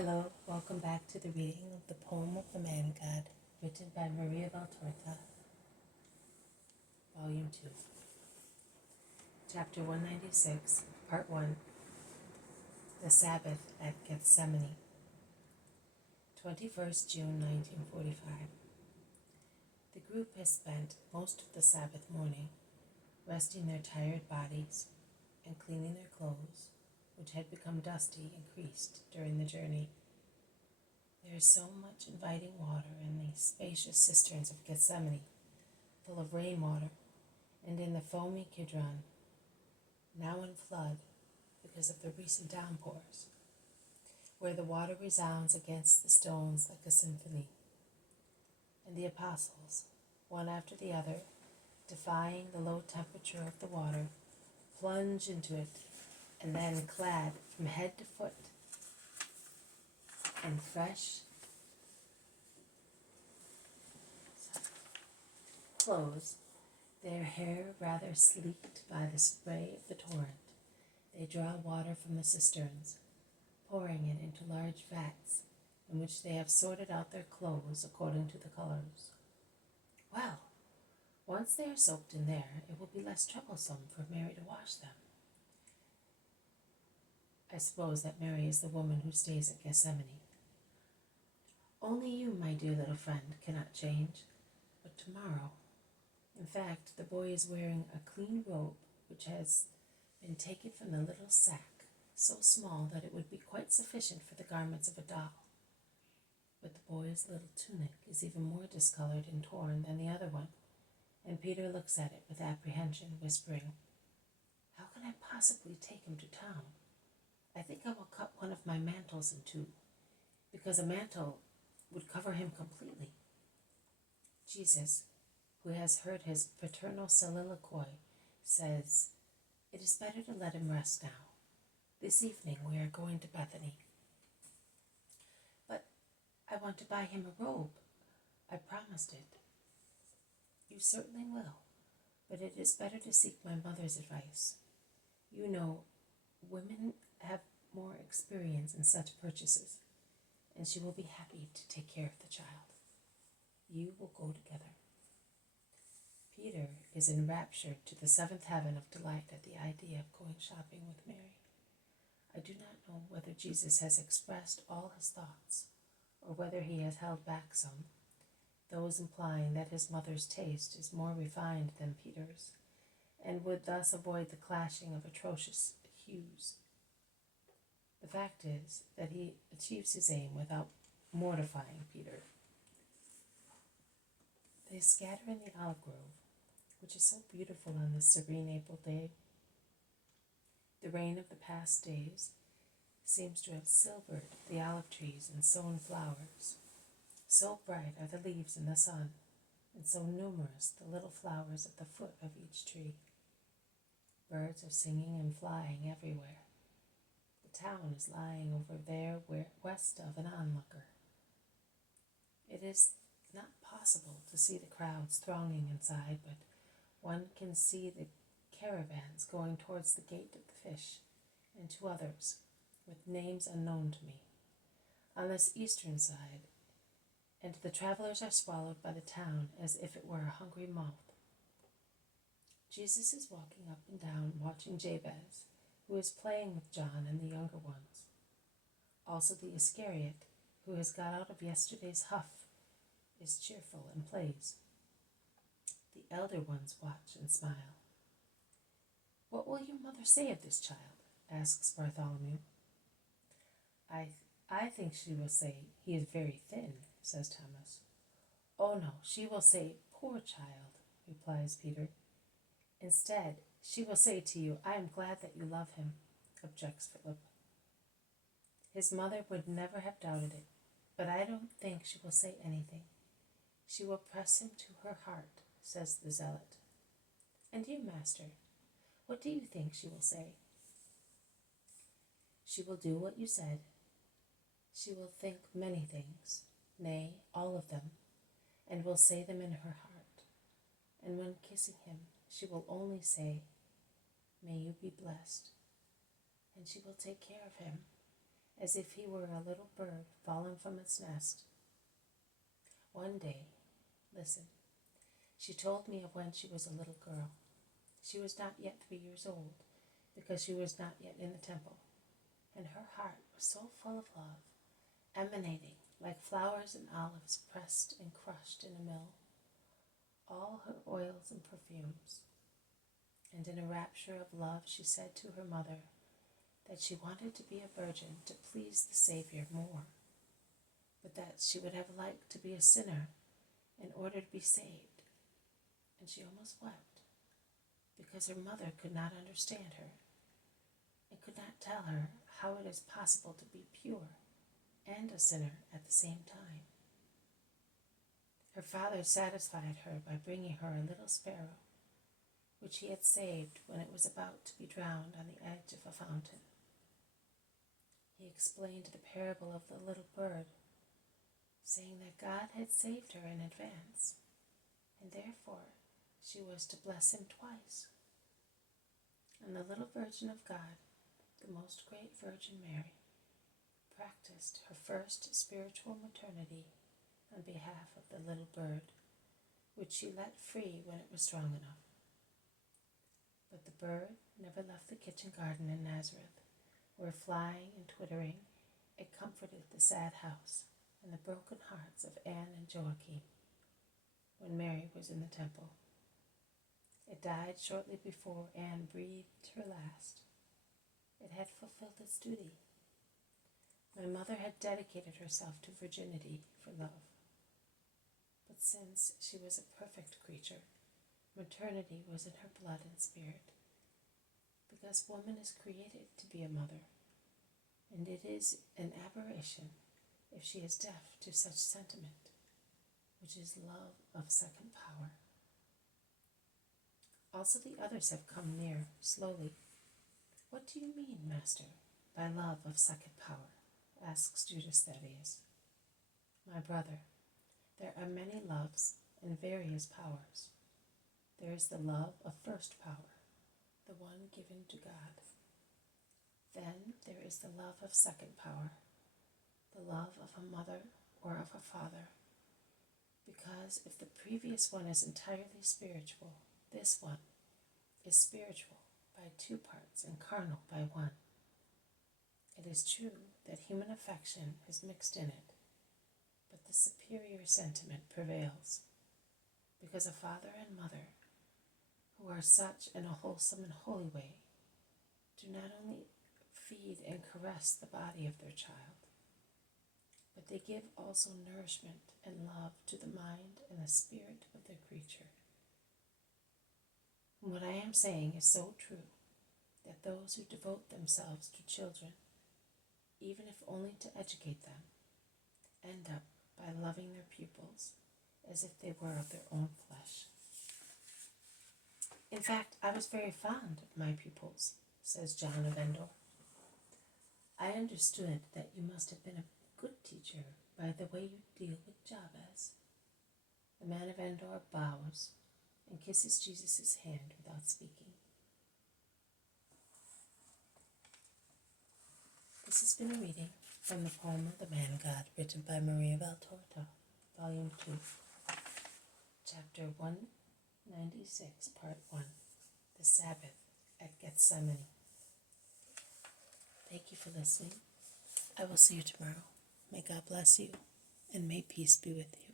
Hello, welcome back to the reading of the poem of the Man God, written by Maria Valtorta, Volume 2, Chapter 196, Part 1, The Sabbath at Gethsemane, 21st June 1945. The group has spent most of the Sabbath morning resting their tired bodies and cleaning their clothes, which had become dusty and creased during the journey. There is so much inviting water in the spacious cisterns of Gethsemane, full of rainwater, and in the foamy Kidron, now in flood because of the recent downpours, where the water resounds against the stones like a symphony. And the apostles, one after the other, defying the low temperature of the water, plunge into it, and then, clad from head to foot in fresh clothes, their hair rather sleeked by the spray of the torrent, they draw water from the cisterns, pouring it into large vats, in which they have sorted out their clothes according to the colors. Well, once they are soaked in there, it will be less troublesome for Mary to wash them. I suppose that Mary is the woman who stays at Gethsemane. Only you, my dear little friend, cannot change, but tomorrow. In fact, the boy is wearing a clean robe which has been taken from the little sack, so small that it would be quite sufficient for the garments of a doll. But the boy's little tunic is even more discolored and torn than the other one, and Peter looks at it with apprehension, whispering, "How can I possibly take him to town? I think I will cut one of my mantles in two, because a mantle would cover him completely." Jesus, who has heard his paternal soliloquy, says, "It is better to let him rest now. This evening we are going to Bethany." "But I want to buy him a robe. I promised it." "You certainly will, but it is better to seek my mother's advice. You know, women have more experience in such purchases, and she will be happy to take care of the child. You will go together." Peter is enraptured to the seventh heaven of delight at the idea of going shopping with Mary. I do not know whether Jesus has expressed all his thoughts, or whether he has held back some, those implying that his mother's taste is more refined than Peter's, and would thus avoid the clashing of atrocious hues. The fact is that he achieves his aim without mortifying Peter. They scatter in the olive grove, which is so beautiful on this serene April day. The rain of the past days seems to have silvered the olive trees and sown flowers. So bright are the leaves in the sun, and so numerous the little flowers at the foot of each tree. Birds are singing and flying everywhere. The town is lying over there west of an onlooker. It is not possible to see the crowds thronging inside, but one can see the caravans going towards the Gate of the Fish, and two others, with names unknown to me, on this eastern side, and the travelers are swallowed by the town as if it were a hungry mouth. Jesus is walking up and down, watching Jabez, who is playing with John and the younger ones. Also the Iscariot, who has got out of yesterday's huff, is cheerful and plays. The elder ones watch and smile. "What will your mother say of this child?" asks Bartholomew. I think she will say, "He is very thin," says Thomas. "Oh no, she will say, 'Poor child,'" replies Peter. "Instead, she will say to you, 'I am glad that you love him,'" objects Philip. His mother would never have doubted it, but I don't think she will say anything. "She will press him to her heart," says the zealot. "And you, master, what do you think she will say?" "She will do what you said. She will think many things, nay, all of them, and will say them in her heart. And when kissing him, she will only say, 'May you be blessed.' And she will take care of him, as if he were a little bird fallen from its nest. One day, listen, she told me of when she was a little girl. She was not yet 3 years old, because she was not yet in the temple, and her heart was so full of love, emanating like flowers and olives pressed and crushed in a mill, all her oils and perfumes. And in a rapture of love she said to her mother that she wanted to be a virgin to please the Savior more, but that she would have liked to be a sinner in order to be saved. And she almost wept, because her mother could not understand her, and could not tell her how it is possible to be pure and a sinner at the same time. Her father satisfied her by bringing her a little sparrow, which he had saved when it was about to be drowned on the edge of a fountain. He explained the parable of the little bird, saying that God had saved her in advance, and therefore she was to bless him twice. And the little Virgin of God, the most great Virgin Mary, practiced her first spiritual maternity on behalf of the little bird, which she let free when it was strong enough. But the bird never left the kitchen garden in Nazareth, where, flying and twittering, it comforted the sad house and the broken hearts of Anne and Joachim when Mary was in the temple. It died shortly before Anne breathed her last. It had fulfilled its duty. My mother had dedicated herself to virginity for love. But since she was a perfect creature, maternity was in her blood and spirit, because woman is created to be a mother, and it is an aberration if she is deaf to such sentiment, which is love of second power. Also the others have come near, slowly. What do you mean, Master, by love of second power? Asks Judas Thaddeus. My brother, there are many loves and various powers. There is the love of first power, the one given to God. Then there is the love of second power, the love of a mother or of a father. Because if the previous one is entirely spiritual, this one is spiritual by 2 parts and carnal by 1. It is true that human affection is mixed in it, but the superior sentiment prevails, because a father and mother, who are such in a wholesome and holy way, do not only feed and caress the body of their child, but they give also nourishment and love to the mind and the spirit of their creature. And what I am saying is so true, that those who devote themselves to children, even if only to educate them, end up by loving their pupils as if they were of their own flesh. In fact, I was very fond of my pupils, says John of Endor. I understood that you must have been a good teacher by the way you deal with Jabez. The man of Endor bows and kisses Jesus' hand without speaking. This has been a reading from the poem of the Man God, written by Maria Valtorta, Volume 2, Chapter 196, Part 1, The Sabbath at Gethsemane. Thank you for listening. I will see you tomorrow. May God bless you, and may peace be with you.